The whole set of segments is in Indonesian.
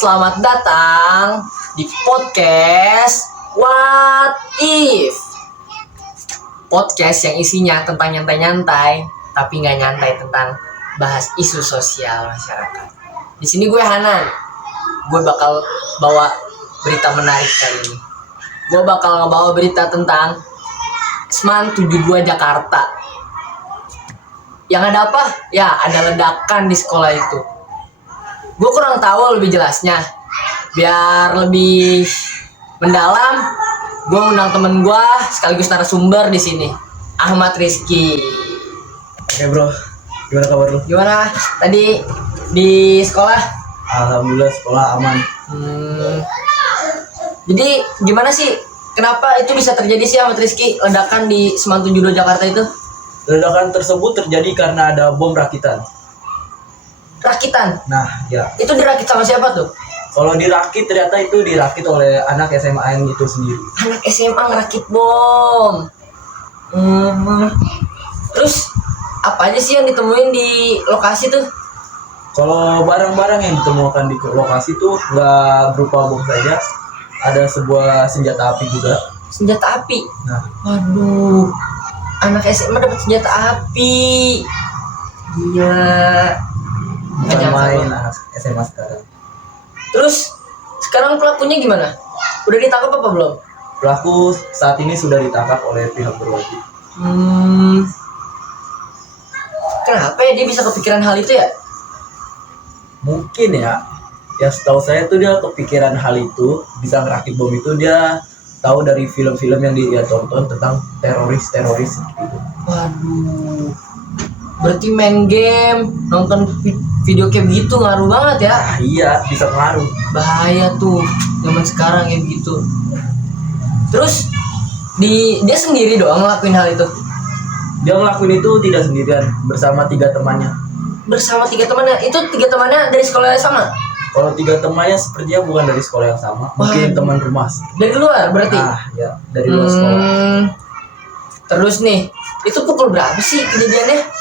Selamat datang di podcast What If. Podcast yang isinya tentang nyantai-nyantai, tapi nggak nyantai tentang bahas isu sosial masyarakat. Di sini gue Hanan. Gue bakal bawa berita menarik kali ini. Gue bakal ngebawa berita tentang SMAN 72 Jakarta. Yang ada apa? Ya, ada ledakan di sekolah itu. Gue kurang tahu lebih jelasnya. Biar lebih mendalam, gue undang temen gue sekaligus narasumber di sini, Ahmad Rizky. Oke bro, gimana kabar lu? Gimana tadi di sekolah? Alhamdulillah sekolah aman. Jadi gimana sih? Kenapa itu bisa terjadi sih Ahmad Rizky, ledakan di SMAN 72 Jakarta itu? Ledakan tersebut terjadi karena ada bom rakitan. Rakitan? Nah ya, Itu dirakit sama siapa tuh? kalau dirakit ternyata itu dirakit oleh anak SMA itu sendiri. Anak SMA ngerakit bom. Terus apa aja sih yang ditemuin di lokasi tuh? Kalau barang-barang yang ditemukan di lokasi tuh nggak berupa bom saja, ada sebuah senjata api juga. Senjata api. Nah, Waduh, anak SMA dapat senjata api. Gila. bukan Nggak nyangka main gua. anak SMA sekarang. Terus sekarang pelakunya gimana? Udah ditangkap apa belum? Pelaku saat ini sudah ditangkap oleh pihak berwajib. Kenapa ya dia bisa kepikiran hal itu ya? Mungkin ya setahu saya tuh dia kepikiran hal itu, bisa ngerakit bom itu dia tahu dari film-film yang dia tonton tentang teroris gitu. Waduh. Berarti main game, nonton video kayak gitu ngaruh banget ya? Nah, iya, bisa pengaruh. Bahaya tuh zaman sekarang kayak gitu. Terus dia sendiri doang ngelakuin hal itu? Dia ngelakuin itu tidak sendirian, bersama 3 temannya. Bersama 3 temannya? Itu 3 temannya dari sekolah yang sama? Kalau 3 temannya sepertinya bukan dari sekolah yang sama, mungkin teman rumah. Dari luar berarti? Ah, ya, dari luar sekolah. Terus nih, itu pukul berapa sih kejadiannya?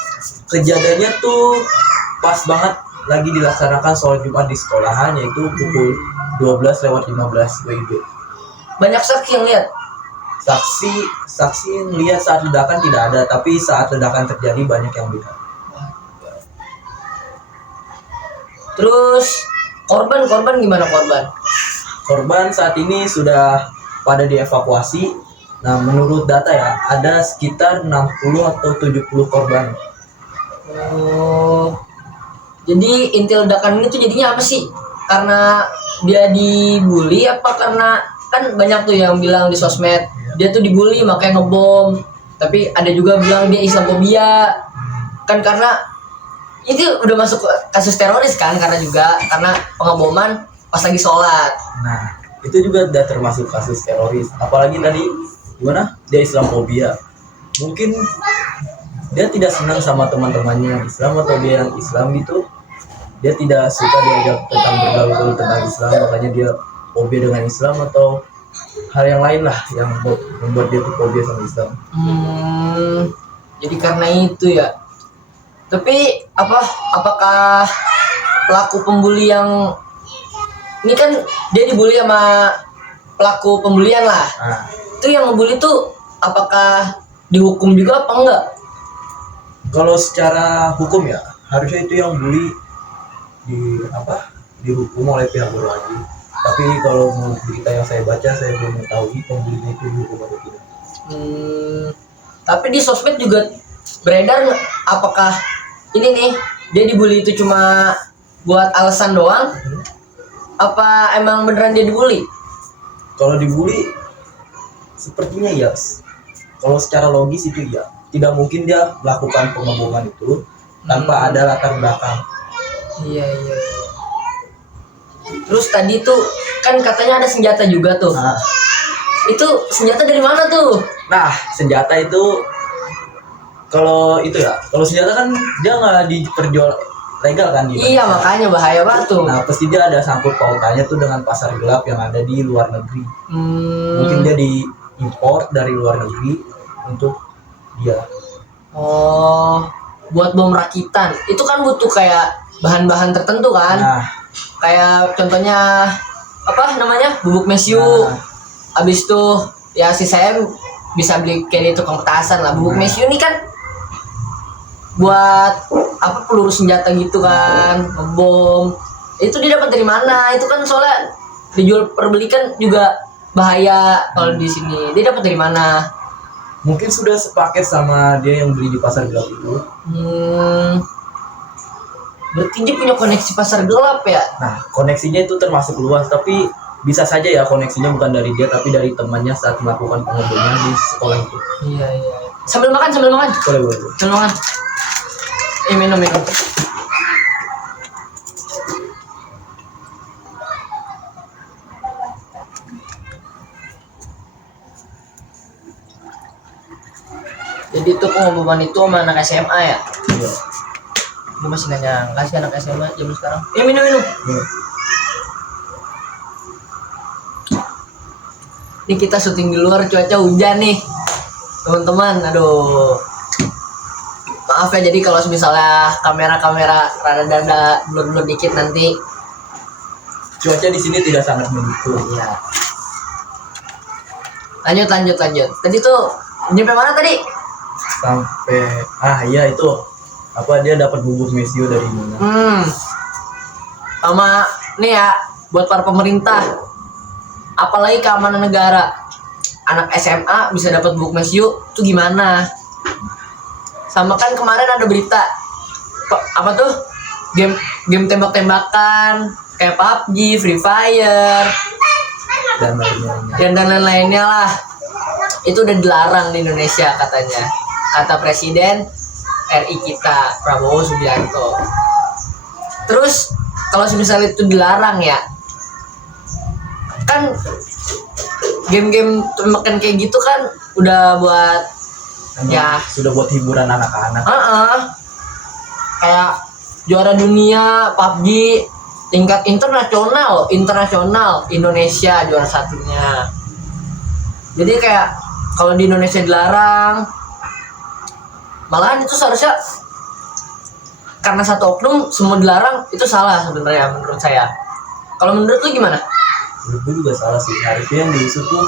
Kejadiannya tuh pas banget lagi dilaksanakan sholat Jumat di sekolahan, yaitu pukul 12:15 WIB. Banyak saksi yang lihat? Saksi melihat saat ledakan tidak ada, tapi saat ledakan terjadi banyak yang lihat. Terus korban gimana korban? Korban saat ini sudah pada dievakuasi. Nah, menurut data ya, ada sekitar 60 atau 70 korban. Oh, jadi inti ledakan ini tuh jadinya apa sih? Karena dia dibully apa karena kan banyak tuh yang bilang di sosmed dia tuh dibully makanya ngebom. Tapi ada juga bilang dia Islamophobia. Kan karena itu udah masuk ke kasus teroris kan, karena pengeboman pas lagi sholat. Nah, itu juga udah termasuk kasus teroris. Apalagi tadi gimana? Dia Islamophobia. Mungkin dia tidak senang sama teman-temannya yang Islam, atau dia yang Islam gitu. Dia tidak suka diajak tentang bergaul tentang Islam, makanya dia fobia dengan Islam, atau hal yang lain lah yang membuat dia tuh fobia sama Islam. Jadi karena itu ya. Tapi apakah pelaku pembuli yang ini kan dia dibully sama pelaku pembulian lah. Nah, Itu yang ngebully tuh apakah dihukum juga apa enggak? kalau secara hukum ya harusnya itu yang bully dihukum oleh pihak berwajib. Tapi kalau menurut berita yang saya baca, saya belum mengetahui pembulinya itu dihukum atau tidak. Tapi di sosmed juga beredar apakah ini nih dia dibully itu cuma buat alasan doang? Apa emang beneran dia dibully? Kalau dibully sepertinya ya. Kalau secara logis itu ya, tidak mungkin dia melakukan pengeboman itu tanpa ada latar belakang. Iya. Terus tadi tuh kan katanya ada senjata juga tuh. Nah, Itu senjata dari mana tuh? senjata itu kalau senjata kan dia nggak diperjual legal kan di Iya, Indonesia. makanya bahaya banget tuh. Nah, pasti dia ada sangkut pautannya tuh dengan pasar gelap yang ada di luar negeri. Mungkin dia diimpor dari luar negeri untuk dia. Oh, buat bom rakitan. Itu kan butuh kayak bahan-bahan tertentu kan? Nah, Kayak contohnya apa namanya, bubuk mesiu. Nah. Habis itu ya si saya bisa beli kayak di tukang petasan lah. Bubuk mesiu ini kan buat apa, peluru senjata gitu kan, ngebom. Itu dia dapat dari mana? Itu kan soalnya dijual perbelikan juga bahaya kalau di sini. Dia dapat dari mana? Mungkin sudah sepaket sama dia yang beli di pasar gelap itu. Berarti dia punya koneksi pasar gelap ya? Nah, koneksinya itu termasuk luas, tapi bisa saja ya koneksinya bukan dari dia, tapi dari temannya saat melakukan pengeboman di sekolah itu. Iya iya. Sambil makan, sambil makan. Boleh, boleh. Sambil makan. Minum minum. Jadi itu pengumuman itu sama anak SMA ya? Iya. Gue masih gak nyangka sih anak SMA jam sekarang. Minum minum. Iya. Ini kita syuting di luar, cuaca hujan nih teman-teman. Aduh, maaf ya, jadi kalau misalnya kamera rada blur dikit nanti. Cuaca di sini tidak sangat mendukung. Iya. Lanjut. Tadi tuh nyampe mana tadi? Sampai iya itu apa, dia dapat bubuk mesiu dari mana? Sama nih ya, buat para pemerintah, apalagi keamanan negara, anak SMA bisa dapat bubuk mesiu itu gimana? Sama kan kemarin ada berita apa tuh, game tembak-tembakan kayak PUBG, Free Fire Dan lain-lainnya. dan lain-lainnya lah, itu udah dilarang di Indonesia katanya, kata Presiden RI kita Prabowo Subianto. Terus kalau misalnya itu dilarang ya, kan game-game tembakan kayak gitu kan udah buat Emang ya sudah buat hiburan anak-anak. kayak juara dunia PUBG tingkat internasional Indonesia juara satunya. Jadi kayak kalau di Indonesia dilarang, malahan itu seharusnya karena satu oknum semua dilarang, itu salah sebenarnya menurut saya. Kalau menurut lu gimana? Menurut gue juga salah sih. Harusnya yang diusut tuh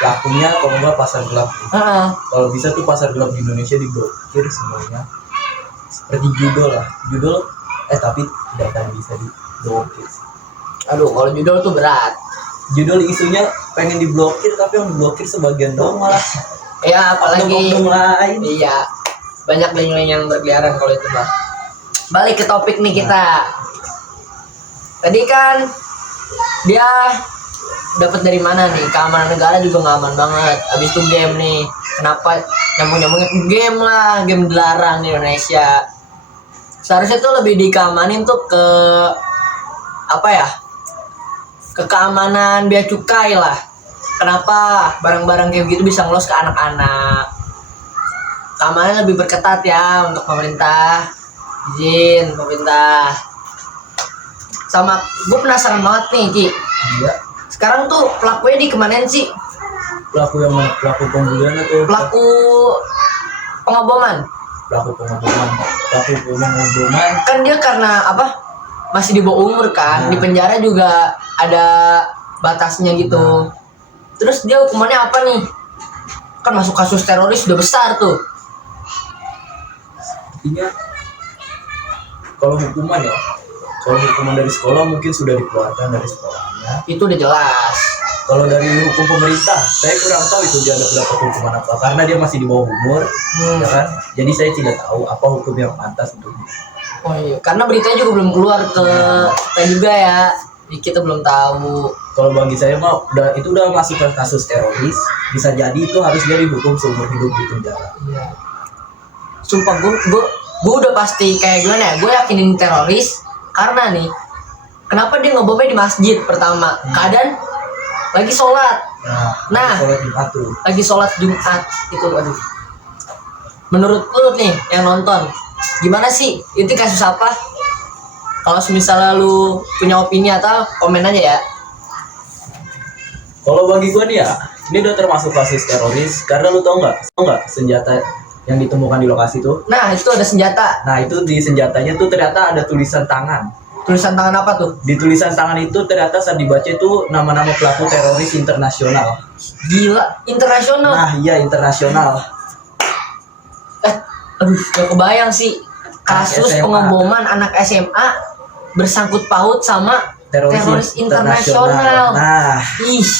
pelakunya, kalau enggak pasar gelap. Kalau bisa tuh pasar gelap di Indonesia diblokir semuanya. Seperti judul lah. Tapi tidak akan bisa diblokir. Aduh, kalau judul tuh berat. Judul isunya pengen diblokir, tapi yang diblokir sebagian doang malah. Ya apalagi oknum lain. iya, banyak link-link yang berkeliaran kalau itu bang. Balik ke topik nih kita. Tadi kan dia dapat dari mana nih? Keamanan negara juga nggak aman banget. Abis itu game nih, kenapa nyambung-nyambungnya ke game lah? Game dilarang di Indonesia. Seharusnya tuh lebih dikeamanin tuh ke apa ya? Ke keamanan bea cukai lah. Kenapa barang-barang kayak gitu bisa ngelos ke anak-anak? Keamanan lebih berketat ya untuk pemerintah. Izin pemerintah. Sama gue penasaran banget nih Ki. Iya. Sekarang tuh pelakunya di kemanain sih? Pelaku yang mana? Pelaku pembunuhan atau Pelaku pengoboman. Pelaku pengoboman. Kan dia karena apa? Masih di bawah umur kan. Di penjara juga ada batasnya gitu. Terus dia hukumannya apa nih? Kan masuk kasus teroris udah besar tuh. Artinya kalau hukuman ya, kalau hukuman dari sekolah mungkin sudah dikeluarkan dari sekolahnya. Itu udah jelas. Kalau dari hukum pemerintah, saya kurang tahu itu dia dapat hukuman apa, karena dia masih di bawah umur, ya kan? Jadi saya tidak tahu apa hukum yang pantas untuk dia. Oh iya, karena beritanya juga belum keluar ke kita juga ya. Jadi kita belum tahu. Kalau bagi saya mah itu udah masuk ke kasus teroris, bisa jadi itu harus dia dihukum seumur hidup di penjara. Iya. Sumpah gue udah pasti kayak gimana ya? Gue yakinin teroris karena nih, kenapa dia ngebomnya di masjid pertama? Keadaan lagi sholat. Nah. Sholat Jumat tuh. Lagi sholat Jumat itu, aduh. Menurut lu nih yang nonton, gimana sih? Itu kasus apa? Kalau misalnya lu punya opini atau komen aja ya. Kalau bagi gua nih ya, ini udah termasuk kasus teroris karena lu tau nggak senjata yang ditemukan di lokasi tuh? Nah itu ada senjata. Nah itu di senjatanya tuh ternyata ada tulisan tangan. Tulisan tangan apa tuh? Di tulisan tangan itu ternyata saat dibaca itu nama-nama pelaku teroris internasional. Gila, internasional. Nah iya internasional. Aduh, gak kebayang sih kasus SMA. pengeboman anak SMA bersangkut paut sama teroris internasional. Nah Ih,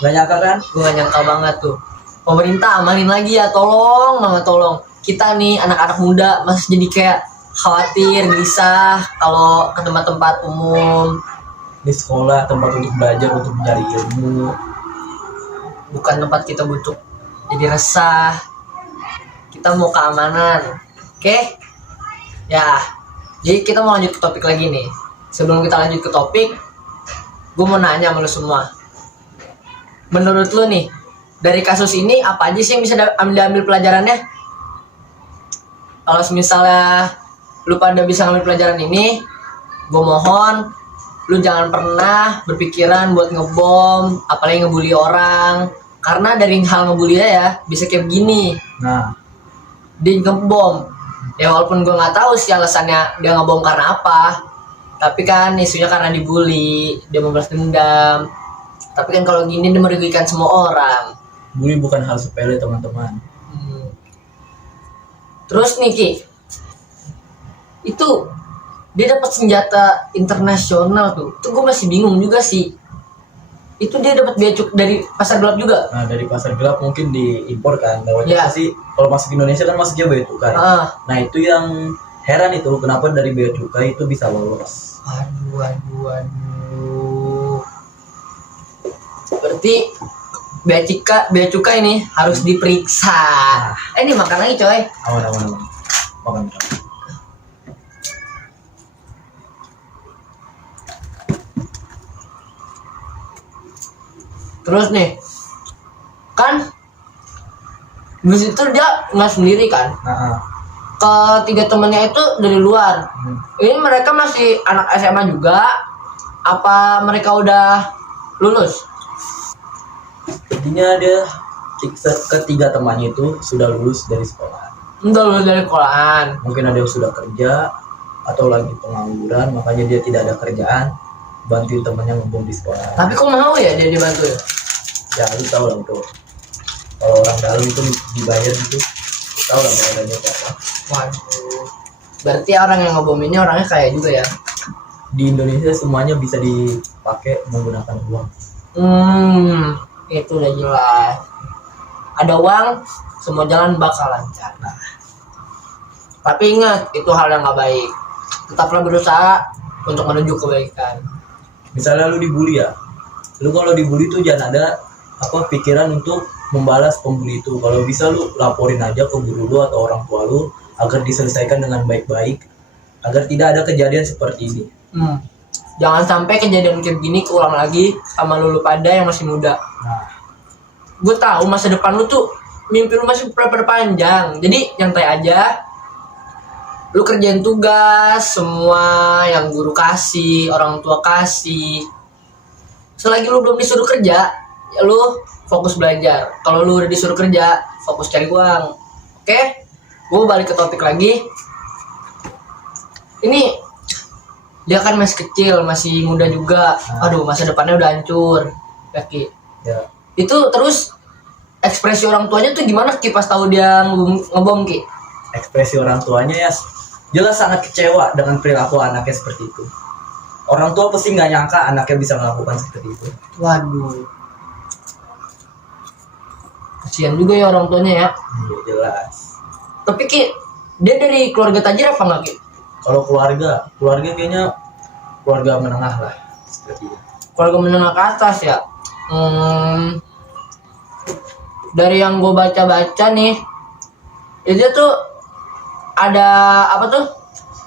gak nyangka kan? gue gak nyangka banget tuh. Pemerintah amanin lagi ya, tolong banget tolong. Kita nih anak-anak muda masih jadi kayak khawatir, gelisah kalau ke tempat-tempat umum. Di sekolah tempat untuk belajar, untuk mencari ilmu. Bukan tempat kita butuh jadi resah. Kita mau keamanan. Oke? Ya, jadi kita mau lanjut ke topik lagi nih. Sebelum kita lanjut ke topik, gue mau nanya sama lu semua. Menurut lu nih, dari kasus ini apa aja sih yang bisa diambil pelajarannya? Kalau misalnya lu pada bisa ngambil pelajaran ini, gue mohon lu jangan pernah berpikiran buat ngebom, apalagi ngebully orang. Karena dari hal ngebully ya bisa kayak begini. Nah Dia ngebom. Ya walaupun gue nggak tahu sih alasannya dia ngebom karena apa. Tapi kan isunya karena dibully, dia membalas dendam. Tapi kan kalau gini dia merugikan semua orang. bully bukan hal sepele teman-teman. Terus nih Ki, itu dia dapat senjata internasional tuh. Itu gue masih bingung juga sih. Itu dia dapat bea cukai dari pasar gelap juga. Nah dari pasar gelap mungkin diimpor kan. Ya. Lewatnya sih kalau masuk Indonesia kan masuknya bea cukai. Nah itu yang heran itu kenapa dari bea cukai itu bisa lolos. Aduh. Berarti bea cukai ini harus diperiksa. Ini makan lagi coy. Aman. Makan. Terus nih, kan bus itu dia nggak sendiri kan? Nah, Ketiga temennya itu dari luar. Ini mereka masih anak SMA juga? Apa mereka udah lulus? intinya dia ketiga temannya itu sudah lulus dari sekolah. Udah lulus dari sekolahan. Mungkin ada yang sudah kerja atau lagi pengangguran, makanya dia tidak ada kerjaan, bantuin temannya ngebom di sekolah. Tapi kok mau ya dia dibantu ya? Ya lu tahu lah bro, kalau orang dalam itu dibayar gitu, lu tahu lah bayarannya apa. Waduh. Berarti orang yang ngebom ini orangnya kaya juga ya? Di Indonesia semuanya bisa dipakai menggunakan uang. Itu udah jelas. Ada uang, semua jalan bakal lancar. Nah, Tapi ingat, itu hal yang gak baik. Tetaplah berusaha untuk menuju kebaikan. misalnya lu dibully ya, lu kalau dibully tuh jangan ada pikiran untuk membalas pembuli itu. Kalau bisa lu laporin aja ke guru lu atau orang tua lu agar diselesaikan dengan baik-baik, agar tidak ada kejadian seperti ini. Jangan sampai kejadian kayak gini keulang lagi sama lu pada yang masih muda. Nah, Gue tahu masa depan lu tuh mimpi lu masih panjang. Jadi nyantai aja. Lu kerjain tugas semua yang guru kasih, orang tua kasih. Selagi lu belum disuruh kerja, ya lu fokus belajar. Kalau lu udah disuruh kerja, fokus cari uang. Oke? Gue balik ke topik lagi. Ini dia kan masih kecil, masih muda juga. Aduh, masa depannya udah hancur. Ya, Ki. ya Itu terus ekspresi orang tuanya tuh gimana Ki pas tahu dia ngebom Ki? ekspresi orang tuanya ya jelas sangat kecewa dengan perilaku anaknya seperti itu. Orang tua pasti nggak nyangka anaknya bisa melakukan seperti itu. Waduh. Kasihan juga ya orang tuanya ya. Ya, jelas. Tapi Ki, dia dari keluarga tajir apa enggak Ki? Kalau keluarga kayaknya keluarga menengah lah seperti itu. Keluarga menengah ke atas ya. Dari yang gue baca-baca nih, dia tuh ada apa tuh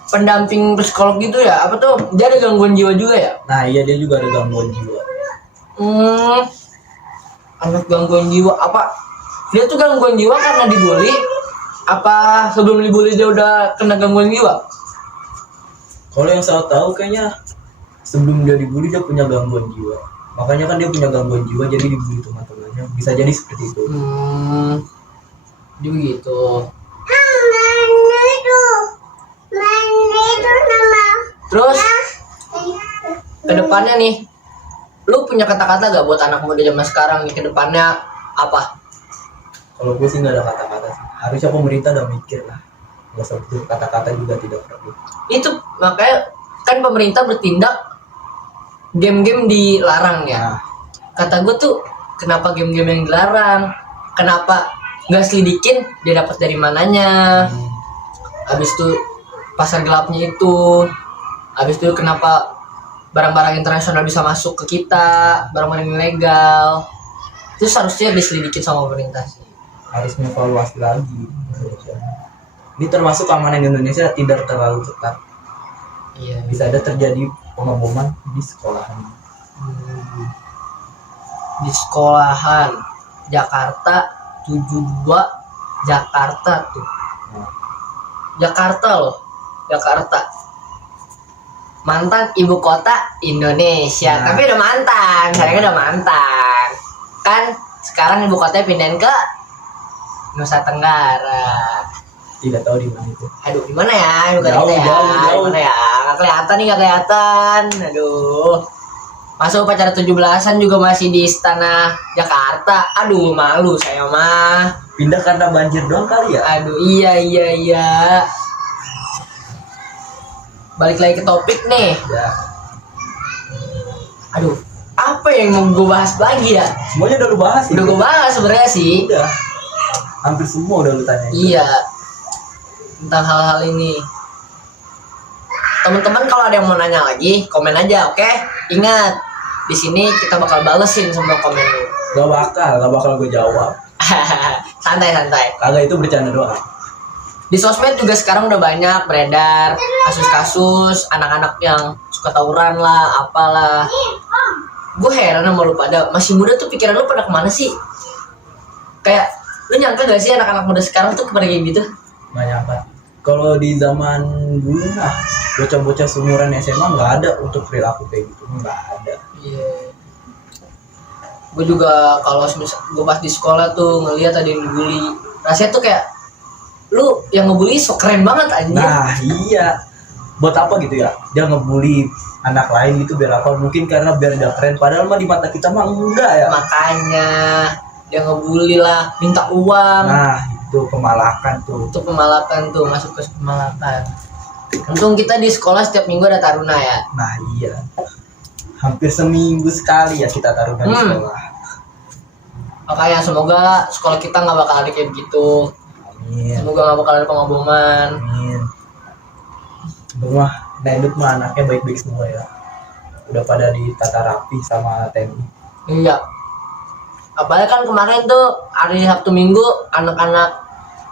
pendamping psikolog gitu ya? Apa tuh dia ada gangguan jiwa juga ya? Nah iya dia juga ada gangguan jiwa. Anak gangguan jiwa apa? Dia tuh gangguan jiwa karena dibully? Apa sebelum dibully dia udah kena gangguan jiwa? Kalau yang saya tahu kayaknya sebelum dia dibully dia punya gangguan jiwa. Makanya kan dia punya gangguan jiwa jadi dibully teman-temannya. Bisa jadi seperti itu. Dia begitu. Terus kedepannya nih, lu punya kata-kata gak buat anak muda zaman sekarang nih, kedepannya apa? Kalau gue sih nggak ada kata-kata sih. Harusnya pemerintah udah mikir lah. Nggak usah butuh kata-kata juga tidak perlu. Itu makanya kan pemerintah bertindak, game-game dilarang ya. Nah, Kata gue tuh, kenapa game-game yang dilarang? Kenapa nggak selidikin dia dapat dari mananya? Habis itu pasar gelapnya itu. Habis itu kenapa barang-barang internasional bisa masuk ke kita, barang-barang ilegal? Itu seharusnya diselidikin sama pemerintah sih. harus mengevaluasi lagi Indonesia. Ini termasuk keamanan Indonesia tidak terlalu ketat. Iya. Bisa ada terjadi pengeboman di sekolahan. Di sekolahan Jakarta 72, Jakarta tuh. Nah, Jakarta loh, Jakarta. Mantan ibu kota Indonesia. Nah. Tapi udah mantan, sekarang udah mantan. Kan sekarang ibu kotanya pindahin ke Nusa Tenggara. tidak tahu di mana itu. Aduh, gimana ya ibu kota Jauh, kita ya? jauh. Gimana ya? Nggak kelihatan nih, nggak kelihatan. Aduh. Masa upacara 17-an juga masih di Istana Jakarta. Aduh, malu saya mah. Pindah karena banjir doang kali ya? Aduh, iya. Balik lagi ke topik nih. Ya, Aduh, apa yang mau gue bahas lagi ya? semuanya udah lu bahas sih. Udah gue bahas sebenarnya sih. Udah. Hampir semua udah lu tanya. Iya. Tentang hal-hal ini. Teman-teman kalau ada yang mau nanya lagi, komen aja, oke? Ingat, di sini kita bakal balesin semua komen lu. Gak bakal gue jawab. Santai. Kagak, itu bercanda doang. Di sosmed juga sekarang udah banyak beredar kasus-kasus anak-anak yang suka tawuran lah, apalah. Gue heran sama lu pada, masih muda tuh pikiran lu pada kemana sih? Kayak, lu nyangka gak sih anak-anak muda sekarang tuh kepada kayak gitu? Gak nyangka. Kalau di zaman dulu nah, bocah-bocah seumuran SMA nggak ada untuk perilaku kayak gitu, nggak ada. Iya. Gue juga kalau gue pas di sekolah tuh ngelihat ada yang dibully, rasanya tuh kayak lu yang ngebully sok keren banget aja. Nah iya, buat apa gitu ya? Dia ngebully anak lain gitu biar apa? Mungkin karena biar dia keren. Padahal mah di mata kita mah enggak ya. Makanya dia ngebully lah, minta uang. Nah itu pemalakan tuh. Itu pemalakan tuh, masuk ke pemalakan. Untung kita di sekolah setiap minggu ada taruna ya. Nah iya, hampir seminggu sekali ya kita taruhan di sekolah. Makanya semoga sekolah kita nggak bakal ada kayak begitu. Amin. Semoga nggak bakal ada pengaboman. Amin. Rumah Naidut mah anaknya baik-baik semua ya. Udah pada ditata rapi sama TNI. Iya. Apalagi kan kemarin tuh hari Sabtu Minggu anak-anak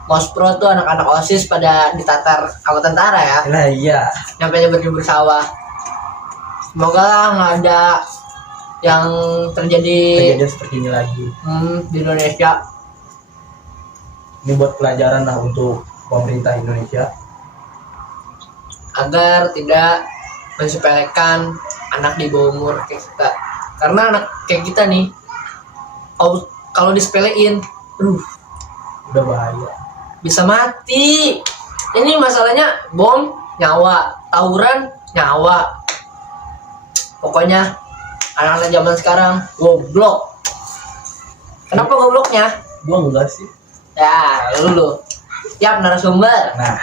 Mospro tuh, anak-anak OSIS pada ditatar sama tentara ya. Nah iya. Nyampe bersawah. Semoga nggak ada yang terjadi Kejadian seperti ini lagi. di Indonesia. Ini buat pelajaran lah untuk pemerintah Indonesia. Agar tidak mensepelekan anak di bawah umur kayak kita. Karena anak kayak kita nih, kalau disepelein, Udah bahaya. bisa mati. Ini masalahnya bom nyawa, tawuran nyawa. Pokoknya anak-anak zaman sekarang goblok. Kenapa gobloknya? Gua enggak sih. Ya, lu. Siap narasumber. Nah,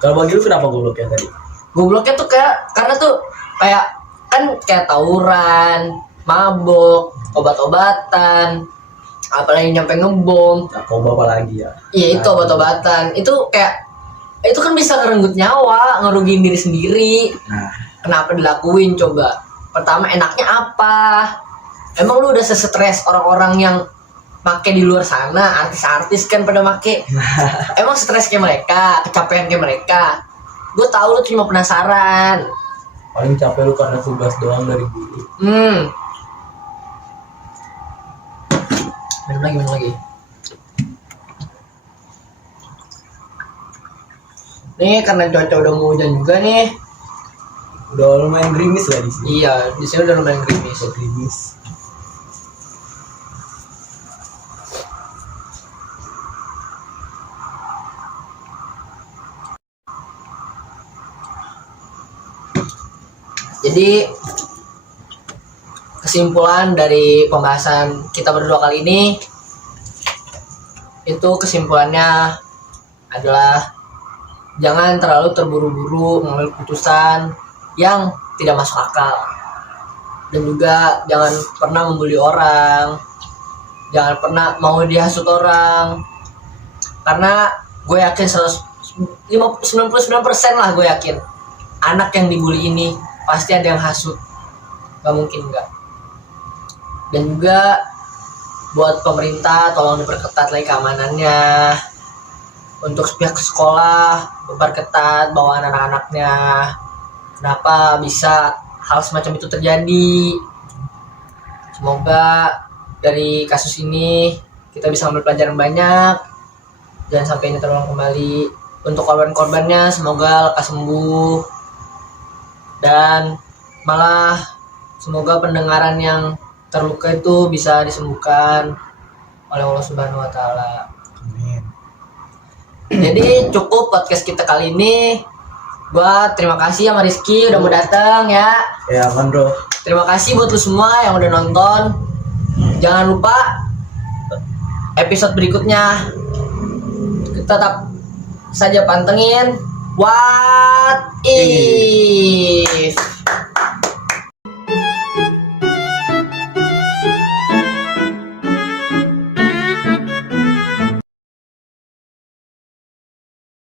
kalau bagi lu kenapa gobloknya tadi? Gobloknya tuh karena tuh kayak tawuran, mabok, obat-obatan, apalagi nyampe ngebom. Narkoba apa lagi ya? Iya itu obat-obatan. Itu kan bisa ngerenggut nyawa, ngerugiin diri sendiri. Nah, Kenapa dilakuin coba? Pertama, enaknya apa? Emang lu udah sesetres orang-orang yang make di luar sana, artis-artis kan pada make. Emang stres kayak mereka, kecapean kayak mereka? Gue tahu lu cuma penasaran. paling capek lu karena tugas doang dari guru. Minum lagi. Nih karena cuaca udah mau hujan juga nih. Udah lumayan gerimis lah di sini. Iya, di sini udah lumayan gerimis. Udah gerimis. Jadi kesimpulan dari pembahasan kita berdua kali ini, itu kesimpulannya adalah jangan terlalu terburu-buru mengambil keputusan yang tidak masuk akal, dan juga jangan pernah membuli orang, jangan pernah mau dihasut orang, karena gue yakin 99% lah, gue yakin anak yang dibully ini pasti ada yang hasut, gak mungkin enggak. Dan juga buat pemerintah, tolong diperketat lagi keamanannya. Untuk pihak sekolah, diperketat bawaan anak-anaknya. Kenapa bisa hal semacam itu terjadi? Semoga dari kasus ini kita bisa ambil pelajaran banyak, jangan sampai ini terulang kembali. Untuk korban-korbannya semoga lekas sembuh, dan malah semoga pendengaran yang terluka itu bisa disembuhkan oleh Allah Subhanahu wa taala. Amin. Jadi cukup podcast kita kali ini. Gua terima kasih sama Rizky udah mau datang ya. Ya aman bro. Terima kasih buat lu semua yang udah nonton. Jangan lupa episode berikutnya tetap saja pantengin What If.